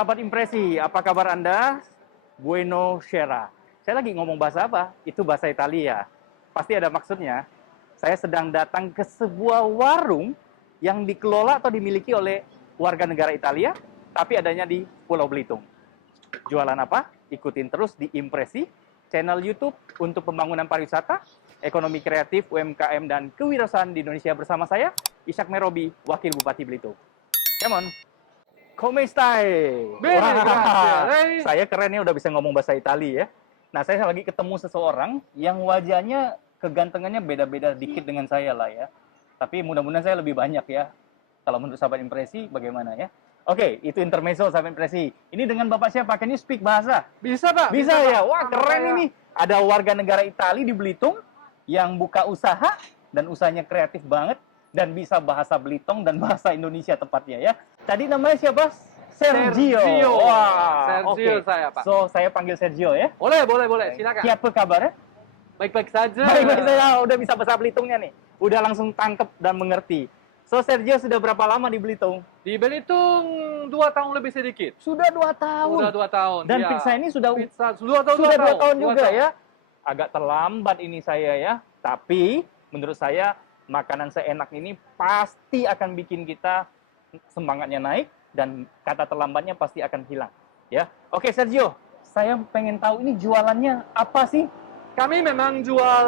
sahabat impresi, apa kabar Anda? Buono sera. Saya lagi ngomong bahasa apa? Itu bahasa Italia. Pasti ada maksudnya. Saya sedang datang ke sebuah warung yang dikelola atau dimiliki oleh warga negara Italia, tapi adanya di Pulau Belitung. Jualan apa? Ikutin terus di Impresi, channel YouTube untuk pembangunan pariwisata, ekonomi kreatif, UMKM, dan kewirausahaan di Indonesia bersama saya, Ishak Merobi, Wakil Bupati Belitung. Come on! Come stai? Bene, Saya kerennya udah bisa ngomong bahasa Italia ya. Nah, saya lagi ketemu seseorang yang wajahnya kegantengannya beda-beda dikit dengan saya lah ya. Tapi mudah-mudahan saya lebih banyak ya. Kalau menurut sahabat impresi, bagaimana ya? Oke, itu intermezzo sahabat impresi. Ini dengan Bapak siapa? Can you speak bahasa? Bisa, Pak. Bisa ya? Wah, Sama keren saya. ini. Ada warga negara Italia di Belitung yang buka usaha dan usahanya kreatif banget dan bisa bahasa Belitung dan bahasa Indonesia tepatnya ya. Tadi namanya siapa? Sergio. Sergio. Wah, Sergio oke. saya, Pak. So, saya panggil Sergio ya. Boleh. Silakan. Siapa kabarnya? Baik-baik saja. Baik-baik saya udah bisa bahasa Belitungnya nih. Udah langsung tangkep dan mengerti. So, Sergio sudah berapa lama di Belitung? Di Belitung 2 tahun lebih sedikit. Sudah 2 tahun. Sudah 2 tahun. Dan iya. pizza ini sudah Sudah 2 tahun juga tahun. ya. Agak terlambat ini saya ya. Tapi menurut saya makanan seenak ini pasti akan bikin kita semangatnya naik dan kata terlambatnya pasti akan hilang. Ya. Oke Sergio, saya pengen tahu ini jualannya apa sih? Kami memang jual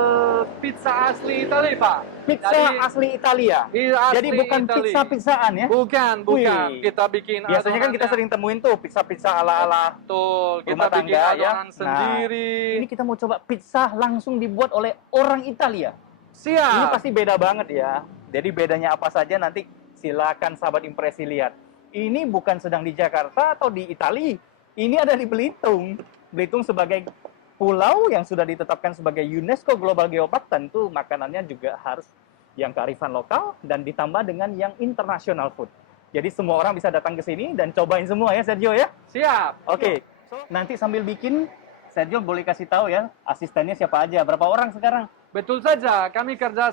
pizza asli Italia, Pak. Pizza Jadi, asli Italia. asli Jadi bukan Italia. pizza-pizzaan ya? Bukan. Wih. Kita bikin Biasanya kan kita adonannya. sering temuin tuh pizza-pizza ala-ala Betul, kita rumah bikin tangga ya. adonan sendiri. Ini kita mau coba pizza langsung dibuat oleh orang Italia. Ini Siap. pasti beda banget ya. Jadi bedanya apa saja nanti silakan sahabat impresi lihat. Ini bukan sedang di Jakarta atau di Italia. Ini ada di Belitung. Belitung sebagai pulau yang sudah ditetapkan sebagai UNESCO Global Geopark, tentu makanannya juga harus yang kearifan lokal dan ditambah dengan yang international food. Jadi semua orang bisa datang ke sini dan cobain semua ya Sergio ya. Siap. Oke. Nanti sambil bikin Sergio boleh kasih tahu ya asistennya siapa aja, berapa orang sekarang? Betul saja, kami kerja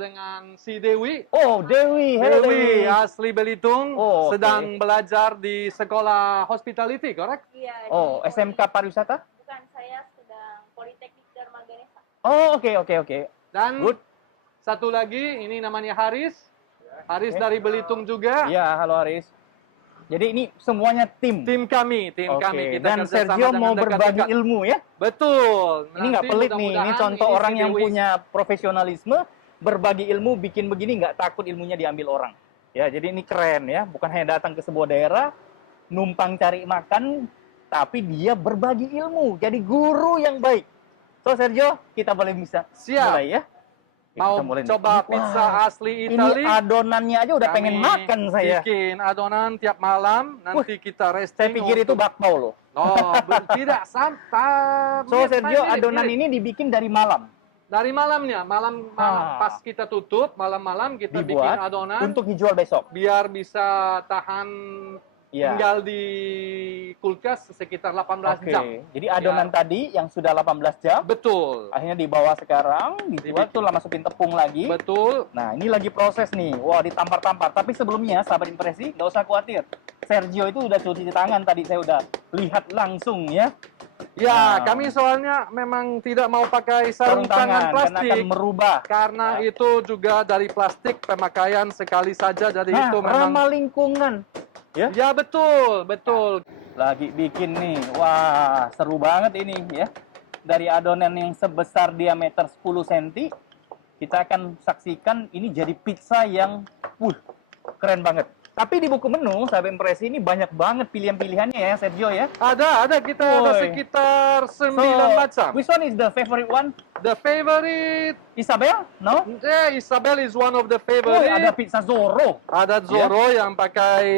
dengan si Dewi. Oh, Dewi. Hello Dewi asli Belitung, Oh, oke. sedang belajar di sekolah hospitality, correct? Iya. Oh, di SMK Pariwisata? Bukan, saya sedang Politeknik Dharma Ganesha. Oh, oke. Dan Good. satu lagi, ini namanya Haris. Haris dari Belitung juga. Iya, halo Aris. Jadi ini semuanya tim. Tim kami. Oke. Kita Dan kerjasama Sergio dengan mau berbagi dekat-dekat. ilmu ya. Betul. Ini nggak Nanti pelit nih. Ini mudah-mudahan contoh si orang yang Dewi- punya profesionalisme, berbagi ilmu, bikin begini nggak takut ilmunya diambil orang. Ya, jadi ini keren ya. Bukan hanya datang ke sebuah daerah, numpang cari makan, tapi dia berbagi ilmu. Jadi guru yang baik. So Sergio, kita boleh bisa Siap. mulai ya. Oke, Mau kita mulai nih. coba Wah, pizza asli ini Italia? adonannya aja udah pengen Kami makan saya. bikin adonan tiap malam, nanti kita Saya resting. pikir itu bakpao loh. Oh, tidak sampai. So Sergio, adonan ini dibikin dari malam. dari malamnya, malam Ah. pas kita tutup, malam-malam kita bikin Dibuat adonan untuk dijual besok. biar bisa tahan Iya. tinggal di kulkas sekitar 18 Oke. jam. Jadi adonan tadi yang sudah 18 jam Betul. akhirnya dibawa sekarang, dibuat Dibikin. tuh lah masukin tepung lagi. Betul. Nah, ini lagi proses nih. Wah, ditampar-tampar. Tapi sebelumnya, sahabat impresi, nggak usah khawatir. Sergio itu udah cuci tangan tadi, saya udah lihat langsung ya. Ya, Nah. kami soalnya memang tidak mau pakai sarung tangan karena plastik. akan merubah. Karena itu juga dari plastik pemakaian sekali saja, jadi Nah, itu memang ramah lingkungan. Ya? ya betul. Lagi bikin nih. Wah, seru banget ini ya. Dari adonan yang sebesar diameter 10 cm, kita akan saksikan ini jadi pizza yang keren banget. Tapi di buku menu, sahabat impresi ini banyak banget pilihan-pilihannya ya, Sergio ya. Ada kita ada Woi. sekitar 9 macam. Which one is the favorite one? The favorite, Isabel? No? Isabel is one of the Oh, ada favorite. pizza Zorro. Ada Zorro yang pakai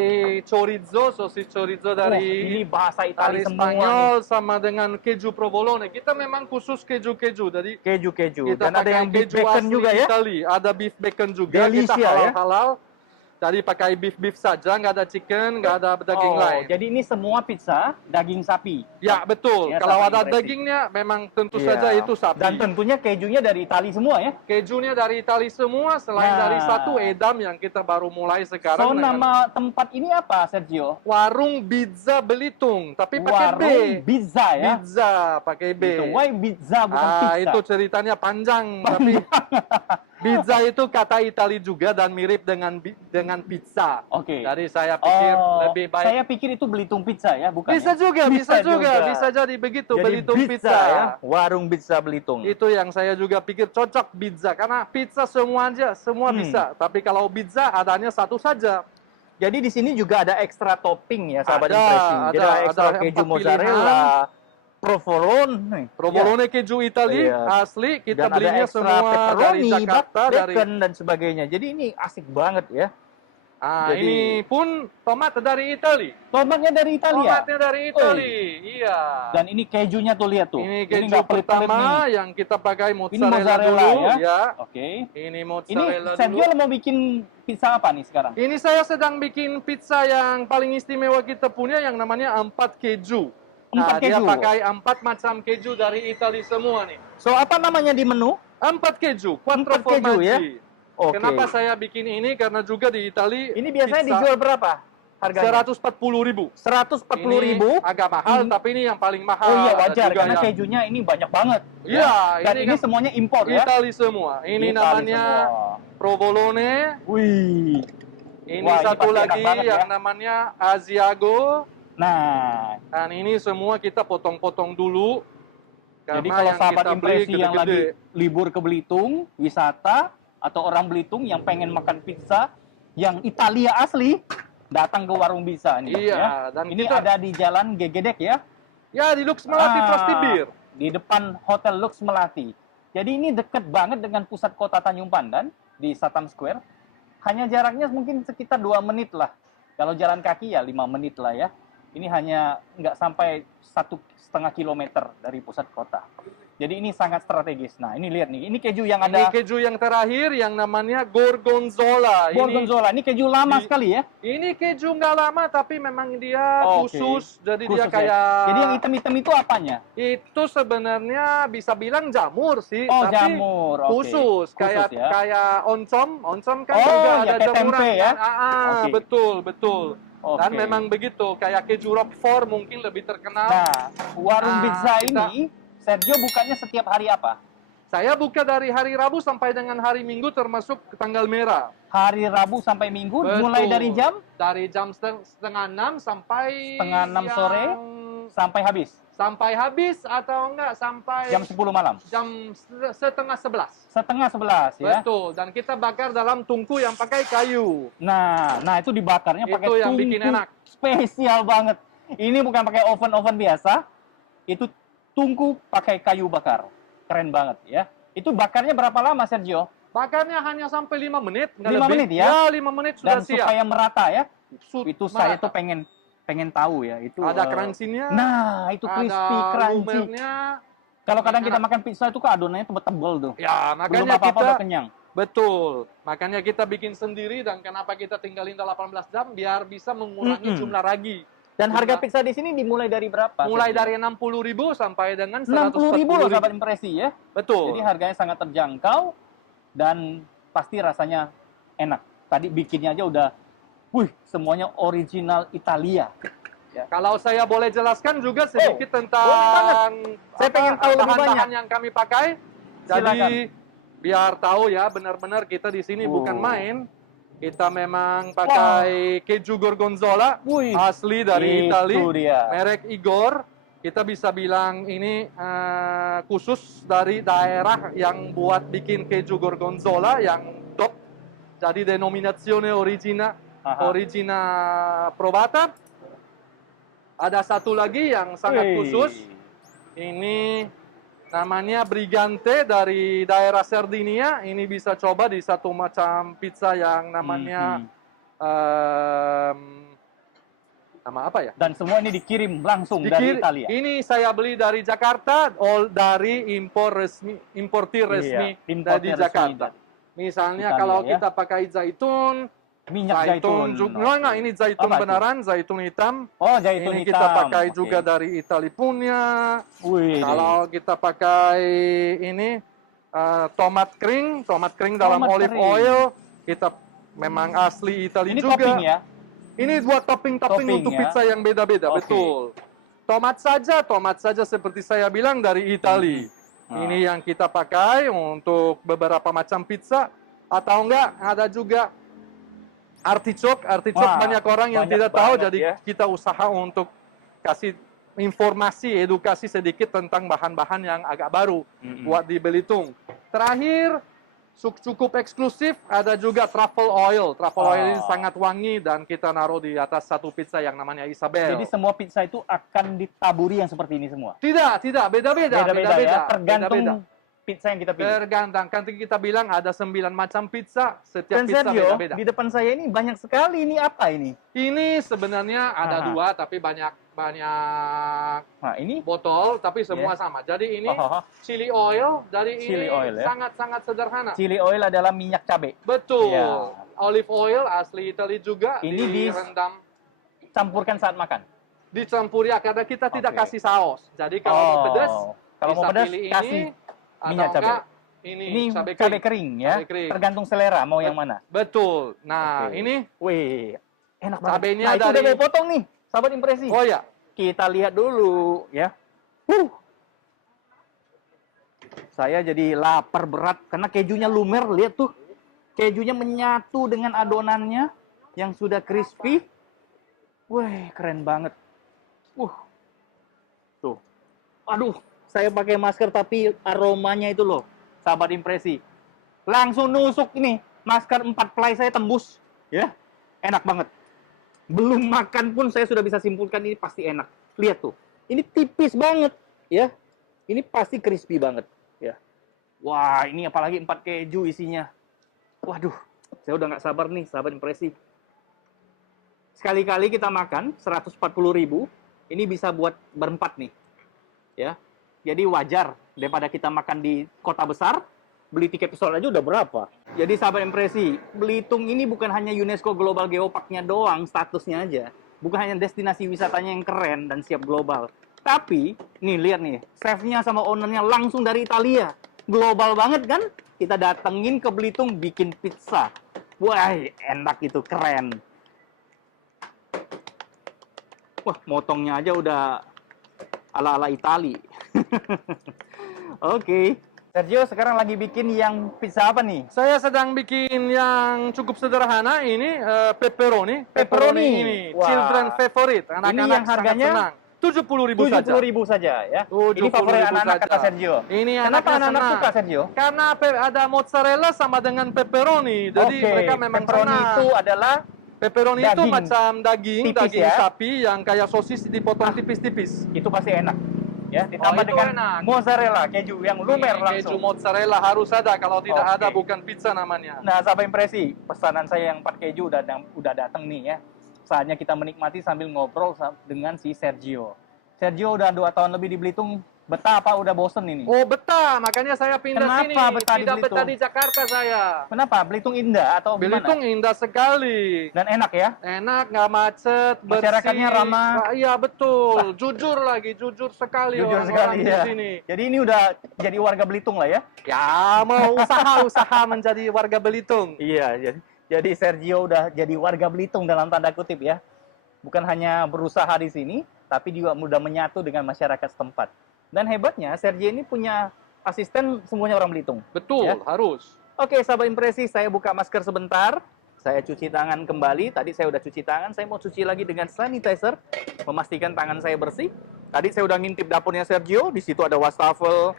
chorizo, sosis chorizo Wah, ini dari bahasa Italia semua. Spanyol sama dengan keju provolone. Kita memang khusus keju-keju, jadi Keju-keju. kita Dan ada pakai yang beef keju bacon asli juga ya. Italia. Ada beef bacon juga. Delisia, kita ya. halal-halal. Jadi pakai beef saja, nggak ada chicken, nggak ada daging lain. Jadi ini semua pizza daging sapi. Ya betul. Ya, Kalau sama ada impresi. dagingnya, memang tentu Iya. saja itu sapi. Dan tentunya kejunya dari Itali semua ya. Kejunya dari Itali semua, selain Nah. dari satu Edam yang kita baru mulai sekarang. So nama tempat ini apa, Sergio? Warung Pizza Belitung, tapi pakai B. Warung pizza ya. Pizza pakai B. Gitu. Why pizza bukan pizza? Itu ceritanya panjang, tapi pizza itu kata Itali juga dan mirip dengan pizza. Oke. Jadi saya pikir lebih baik. Saya pikir itu Belitung pizza ya, bukan? Bisa ya? juga, bisa juga, juga. bisa jadi begitu. Jadi Belitung pizza ya. Warung pizza Belitung. Itu yang saya juga pikir cocok pizza karena pizza semua aja, semua bisa. Tapi kalau pizza adanya satu saja. Jadi di sini juga ada ekstra topping ya, sahabat Ada, impresi. Jadi ada ekstra ada keju 4 mozzarella, provolone, Provolone keju Itali Iya. asli, kita dan ada belinya ekstra semua dari pepperoni, Jakarta, dari bacon dan sebagainya. Jadi ini asik banget ya. Jadi- ini pun tomat dari Itali. Tomatnya dari Italia. Tomatnya dari Itali, iya. Dan ini kejunya tuh lihat tuh. Ini keju nggak pelit-pelit pertama nih. yang kita pakai mozzarella, mozzarella dulu, ya. ya. Oke. Ini Ini mozzarella Sergio dulu. mau bikin pizza apa nih sekarang? Ini saya sedang bikin pizza yang paling istimewa kita punya yang namanya 4 keju. Nah, 4 dia keju. pakai 4 macam keju dari Itali semua nih. So apa namanya di menu? 4 keju, 4 4 keju ya? formaggi. Oke. Kenapa saya bikin ini? Karena juga di Itali Ini biasanya pizza dijual berapa harganya? 140.000. 140.000. Agak mahal, Ini- tapi ini yang paling mahal. Oh iya Ada wajar juga karena yang- kejunya ini banyak banget. Iya, Dan ini kan semuanya impor ya. Itali semua. Ini Itali namanya semua. provolone. Wih. Ini Wah, ini satu pasti enak lagi banget yang ya. namanya Asiago. Nah, Dan ini semua kita potong-potong dulu. jadi Karena kalau yang sahabat kita beli impresi yang gede-gede. lagi libur ke Belitung, wisata, atau orang Belitung yang pengen makan pizza yang Italia asli, datang ke warung pizza nih. Iya, ya. dan Ini kita- ada di Jalan Gegedek ya. Ya, di Lux Melati Prostibir. Di depan Hotel Lux Melati. Jadi ini deket banget dengan pusat kota Tanjung Pandan di Satam Square. Hanya jaraknya mungkin sekitar 2 menit lah. Kalau jalan kaki ya 5 menit lah ya. Ini hanya nggak sampai 1,5 kilometer dari pusat kota. Jadi ini sangat strategis. Nah ini lihat nih, ini keju yang Ini ada keju yang terakhir yang namanya Gorgonzola. gorgonzola. Ini keju lama sekali ya. Ini keju nggak lama tapi memang dia Oke. khusus. Jadi dia Khusus ya. kayak Jadi yang hitam-hitam itu apanya? itu sebenarnya bisa bilang jamur sih, Oh tapi jamur. Oke. khusus kayak ya. kayak oncom kan Oh, juga ya, ada kayak jamuran tempe ya. kan. Oke. Betul. Dan Oke. memang begitu, kayak keju Roquefort mungkin lebih terkenal. Nah, warung Nah, pizza kita- ini Sergio bukanya setiap hari apa? Saya buka dari hari Rabu sampai dengan hari Minggu termasuk tanggal merah. Hari Rabu sampai Minggu, Betul. mulai dari jam Dari jam setengah 6 sampai Setengah 6 sore? yang- sampai habis. sampai habis atau enggak sampai Jam 10 malam. jam setengah 11. Setengah 11 ya. Betul, dan kita bakar dalam tungku yang pakai kayu. Nah itu dibakarnya Itu pakai yang tungku bikin enak. spesial banget. Ini bukan pakai oven biasa. Itu tungku pakai kayu bakar. Keren banget ya. Itu bakarnya berapa lama Sergio? Bakarnya hanya sampai 5 menit, nggak 5 lebih. menit ya? Ya, 5 menit sudah Dan siap. supaya merata ya. Itu saya Merata. tuh pengen tahu ya. Itu ada eh, crunchy-nya, Nah, itu crispy, ada crunchy. lumernya. Kalau kadang kita enak. makan pizza itu kok adonannya tebel tuh. Ya, Belum makanya apa-apa kita udah kenyang. betul. Makanya kita bikin sendiri dan kenapa kita tinggalin 18 jam biar bisa mengurangi Mm-mm. jumlah ragi. Dan harga Jumlah- pizza di sini dimulai dari berapa? Mulai Sergio? dari 60.000 sampai dengan 60.000 loh 140.000. sahabat impresi ya. Betul. Jadi harganya sangat terjangkau dan pasti rasanya enak. Tadi bikinnya aja udah, semuanya original Italia. Kalau saya boleh jelaskan juga sedikit boleh banget. tentang Saya pengen tahu lebih bahan-bahan banyak. yang kami pakai. Silakan. Jadi biar tahu ya benar-benar kita di sini bukan Oh. main. Kita memang pakai keju gorgonzola Wih, asli dari itu Itali, dia. merek Igor. Kita bisa bilang ini khusus dari daerah yang buat bikin keju gorgonzola yang top. Jadi denominazione Aha. origina provata. Ada satu lagi yang sangat Wih. khusus. Ini namanya Brigante dari daerah Sardinia. Ini bisa coba di satu macam pizza yang namanya nama apa ya? Dan semua ini dikirim langsung dari Italia. Ini saya beli dari Jakarta, dari importir resmi Iya, importir dari resmi Jakarta. Misalnya Italia, kalau ya. kita pakai zaitun, Minyak zaitun. juga. Enggak, ini zaitun Apa itu? beneran, zaitun hitam. Oh, zaitun Ini hitam. kita pakai Oke. juga dari Italia punya. Wih. Kalau kita pakai ini tomat kering dalam Tomat olive kering. oil, kita memang asli Italia Ini juga. topping ya? Ini buat topping-topping Topping untuk ya? pizza yang beda-beda, Oke. betul. Tomat saja seperti saya bilang dari Italia. Nah. Ini yang kita pakai untuk beberapa macam pizza. Atau enggak, ada juga artichok. Artichok Wah, banyak orang yang banyak tidak tahu, banget jadi ya. kita usaha untuk kasih informasi, edukasi sedikit tentang bahan-bahan yang agak baru buat di Belitung. Terakhir, cukup eksklusif, ada juga truffle oil. Truffle oil ini sangat wangi dan kita naruh di atas satu pizza yang namanya Isabel. Jadi semua pizza itu akan ditaburi yang seperti ini semua? Tidak, beda-beda. Ya? Tergantung pizza yang kita pilih? Tergantung, kan kita bilang ada 9 macam pizza, setiap Dan pizza Sergio, beda-beda. di depan saya ini banyak sekali. Ini apa ini? Ini sebenarnya ada Aha. 2, tapi banyak Nah, ini? botol, tapi semua sama. Jadi ini chili oil, dari Chili ini oil, ya? sangat-sangat sederhana. Chili oil adalah minyak cabai. Betul. Ya. Olive oil asli Italia juga, Ini direndam, campurkan saat makan? dicampur ya, karena kita tidak Oke. kasih saus. Jadi kalau mau pedas, kalau mau bisa pedas pilih kasih ini, atau minyak cabai. enggak, ini cabai kering ya? Cabai kering. Tergantung selera mau yang mana. Betul. Nah, Oke. ini Wih, enak banget. cabenya Nah, itu udah dari... mau potong nih, sahabat impresi. Oh ya, Kita lihat dulu ya. Saya jadi lapar berat karena kejunya lumer, lihat tuh. Kejunya menyatu dengan adonannya yang sudah crispy. Wih, keren banget. Tuh. Aduh, saya pakai masker tapi aromanya itu loh, sahabat impresi. Langsung nusuk ini, masker 4 ply saya tembus, ya. Enak banget. Belum makan pun saya sudah bisa simpulkan ini pasti enak. Lihat tuh, ini tipis banget, ya. Ini pasti crispy banget, ya. Wah, ini apalagi 4 keju isinya. Waduh, saya udah nggak sabar nih, sahabat impresi. Sekali-kali kita makan 140.000, ini bisa buat berempat nih, ya. Jadi wajar daripada kita makan di kota besar, beli tiket pesawat aja udah berapa. Jadi sahabat impresi, Belitung ini bukan hanya UNESCO Global Geopark-nya doang statusnya aja. Bukan hanya destinasi wisatanya yang keren dan siap global. Tapi, nih lihat nih, chefnya sama ownernya langsung dari Italia. Global banget kan? Kita datengin ke Belitung bikin pizza. Wah, enak itu, keren. Wah, motongnya aja udah ala-ala Itali. Oke. Sergio sekarang lagi bikin yang pizza apa nih? saya sedang bikin yang cukup sederhana. Ini pepperoni. Pepperoni. Ini Wah. children favorite. Ini Anak-anak yang harganya 70.000 saja. 70.000 saja ya. 70.000 Ini favorit anak-anak saja. kata Sergio. Ini Kenapa anaknya anak-anak senang. suka Sergio? Karena ada mozzarella sama dengan pepperoni. Jadi Oke, mereka memang pepperoni senang. itu adalah Pepperoni itu daging. macam daging, Tipis daging ya? sapi yang kayak sosis dipotong tipis-tipis. itu pasti enak. Ya, ditambah itu dengan enak. mozzarella, keju yang lumer Keju langsung. mozzarella harus ada, kalau tidak Oke. ada bukan pizza namanya. Nah, sahabat impresi, pesanan saya yang 4 keju udah datang nih ya. Saatnya kita menikmati sambil ngobrol dengan si Sergio. Sergio udah 2 tahun lebih di Belitung. Betah apa udah bosen ini? Oh betah, makanya saya pindah Kenapa sini. betah di Tidak Belitung? betah di Jakarta saya. Kenapa? Belitung indah atau Belitung gimana? indah sekali. Dan enak ya? Enak, nggak macet, bersih. Masyarakatnya ramah. Iya betul, jujur lagi, jujur sekali Jujur orang-orang sekali di ya. sini. Jadi ini udah jadi warga Belitung lah ya? Ya mau usaha menjadi warga Belitung. Iya, jadi Sergio udah jadi warga Belitung dalam tanda kutip ya. Bukan hanya berusaha di sini, tapi juga mudah menyatu dengan masyarakat setempat. Dan hebatnya, Sergio ini punya asisten semuanya orang Belitung. Betul, Ya. harus. Oke, sahabat impresi, saya buka masker sebentar. Saya cuci tangan kembali. Tadi saya udah cuci tangan, saya mau cuci lagi dengan sanitizer, memastikan tangan saya bersih. Tadi saya udah ngintip dapurnya Sergio, di situ ada wastafel.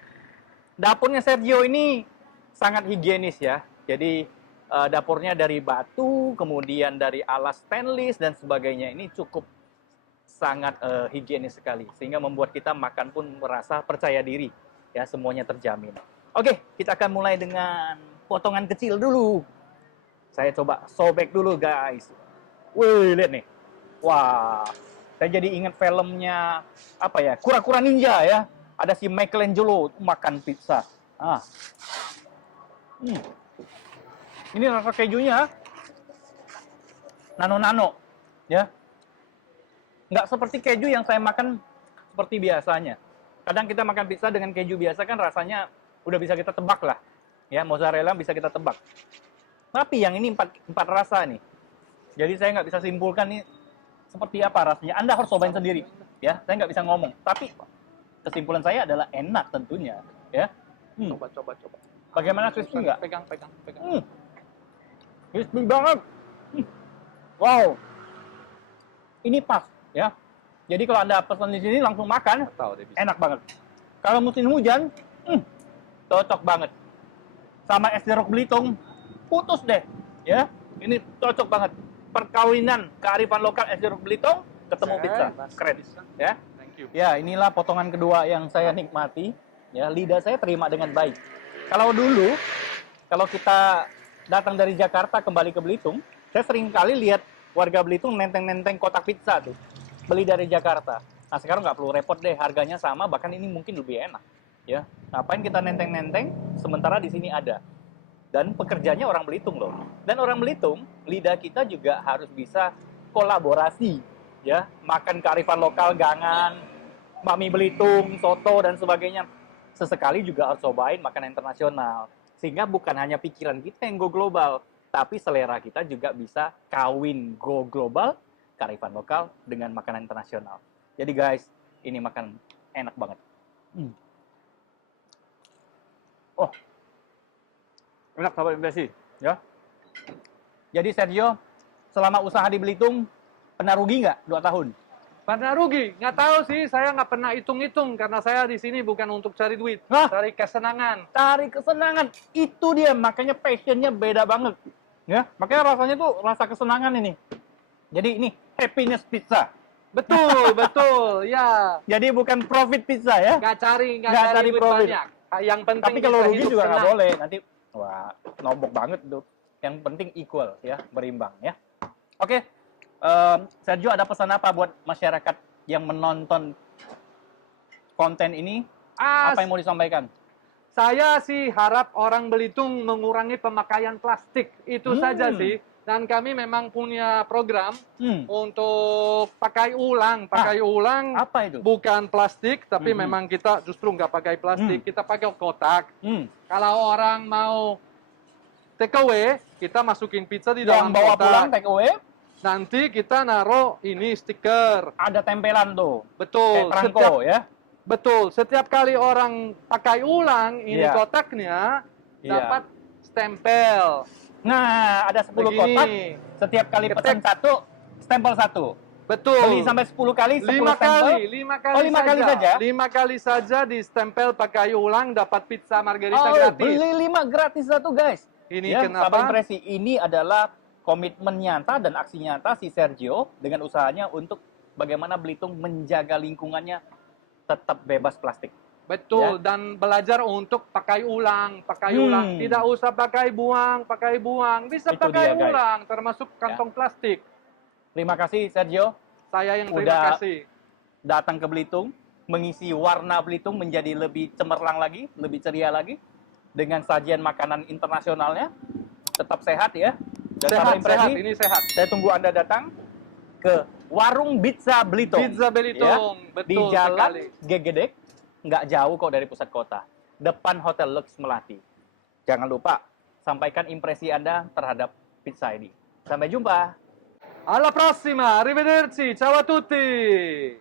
Dapurnya Sergio ini sangat higienis ya. Jadi dapurnya dari batu, kemudian dari alas stainless dan sebagainya. Ini cukup sangat higienis sekali, sehingga membuat kita makan pun merasa percaya diri. Ya, semuanya terjamin. Oke, kita akan mulai dengan potongan kecil dulu. Saya coba sobek dulu, guys. Wih, lihat nih. Wah, saya jadi ingat filmnya, apa ya, Kura-Kura Ninja ya. Ada si Michelangelo makan pizza. Ini rasa kejunya nano-nano, ya. Nggak seperti keju yang saya makan seperti biasanya. Kadang kita makan pizza dengan keju biasa kan rasanya udah bisa kita tebak lah. Ya, mozzarella bisa kita tebak. Tapi yang ini empat rasa nih. Jadi saya nggak bisa simpulkan nih seperti apa rasanya. Anda harus cobain sendiri. Ya, saya nggak bisa ngomong. Tapi kesimpulan saya adalah enak tentunya. Ya. Coba. Bagaimana crispy nggak? Pegang. Crispy banget. Wow. Ini pas, ya. Jadi kalau Anda pesan di sini langsung makan, Tahu deh bisa. enak banget. Kalau musim hujan, cocok banget. Sama es jeruk Belitung, putus deh, ya. Ini cocok banget. Perkawinan kearifan lokal es jeruk Belitung ketemu pizza, keren, ya. Thank you. Ya, inilah potongan kedua yang saya nikmati. Ya, lidah saya terima dengan baik. Kalau dulu, kalau kita datang dari Jakarta kembali ke Belitung, saya sering kali lihat warga Belitung nenteng-nenteng kotak pizza tuh. Beli dari Jakarta. Nah, sekarang nggak perlu repot deh, harganya sama, bahkan ini mungkin lebih enak. Ya, ngapain kita nenteng-nenteng, sementara di sini ada. Dan pekerjanya orang Belitung loh. Dan orang Belitung, lidah kita juga harus bisa kolaborasi. Ya, makan kearifan lokal, gangan, bakmi Belitung, soto, dan sebagainya. Sesekali juga harus cobain makanan internasional. Sehingga bukan hanya pikiran kita yang go global, tapi selera kita juga bisa kawin go global, kearifan lokal dengan makanan internasional. Jadi guys, ini makan enak banget. Oh, enak sahabat MPC, ya. Jadi Sergio, selama usaha di Belitung, pernah rugi nggak 2 tahun? Pernah rugi? Nggak tahu sih, saya nggak pernah hitung-hitung karena saya di sini bukan untuk cari duit, Hah? cari kesenangan. Cari kesenangan, itu dia, makanya passionnya beda banget. Ya, makanya rasanya tuh rasa kesenangan ini. Jadi ini happiness pizza. Betul, ya. Jadi bukan profit pizza ya. Nggak cari duit profit. banyak. Yang penting Tapi kalau bisa rugi hidup juga nggak tenang. boleh. Nanti wah, nombok banget tuh. Yang penting equal ya, berimbang ya. Oke, Sergio ada pesan apa buat masyarakat yang menonton konten ini? Apa yang mau disampaikan? Saya sih harap orang Belitung mengurangi pemakaian plastik. Itu saja sih. Dan kami memang punya program untuk pakai ulang. Pakai ulang Apa itu? bukan plastik, tapi memang kita justru nggak pakai plastik. Kita pakai kotak. Kalau orang mau take away, kita masukin pizza di Yang dalam bawa kotak. pulang take away, Nanti kita naruh ini stiker. ada tempelan tuh. Betul. Kayak perangko ya. Betul. Setiap kali orang pakai ulang ini Iya. kotaknya Iya. dapat stempel. Nah, ada 10 Begini. kotak. Setiap kali pesan satu, stempel satu. Betul. Beli sampai 10 kali, 10 lima stempel. kali, 5 kali Oh, 5 kali saja? 5 kali saja di stempel pakai ulang dapat pizza margarita Oh, gratis. beli 5 gratis satu, guys. Ini Ya, kenapa? sahabat impresi, ini adalah komitmen nyata dan aksi nyata si Sergio dengan usahanya untuk bagaimana Belitung menjaga lingkungannya tetap bebas plastik. Betul, Ya. dan belajar untuk pakai ulang. Tidak usah pakai buang. Bisa Itu pakai dia, guys. ulang, termasuk kantong plastik. Terima kasih Sergio Saya yang Udah. terima kasih. datang ke Belitung, mengisi warna Belitung menjadi lebih cemerlang lagi, lebih ceria lagi dengan sajian makanan internasionalnya. Tetap sehat ya. Dan sahabat impresi, Sehat, ini sehat. saya tunggu Anda datang ke Warung Pizza Belitung. Pizza Belitung, Ya, betul di Jalan sekali. Gegedek, nggak jauh kok dari pusat kota. Depan Hotel Lux Melati. Jangan lupa, sampaikan impresi Anda terhadap pizza ini. Sampai jumpa. Alla prossima, arrivederci, ciao a tutti.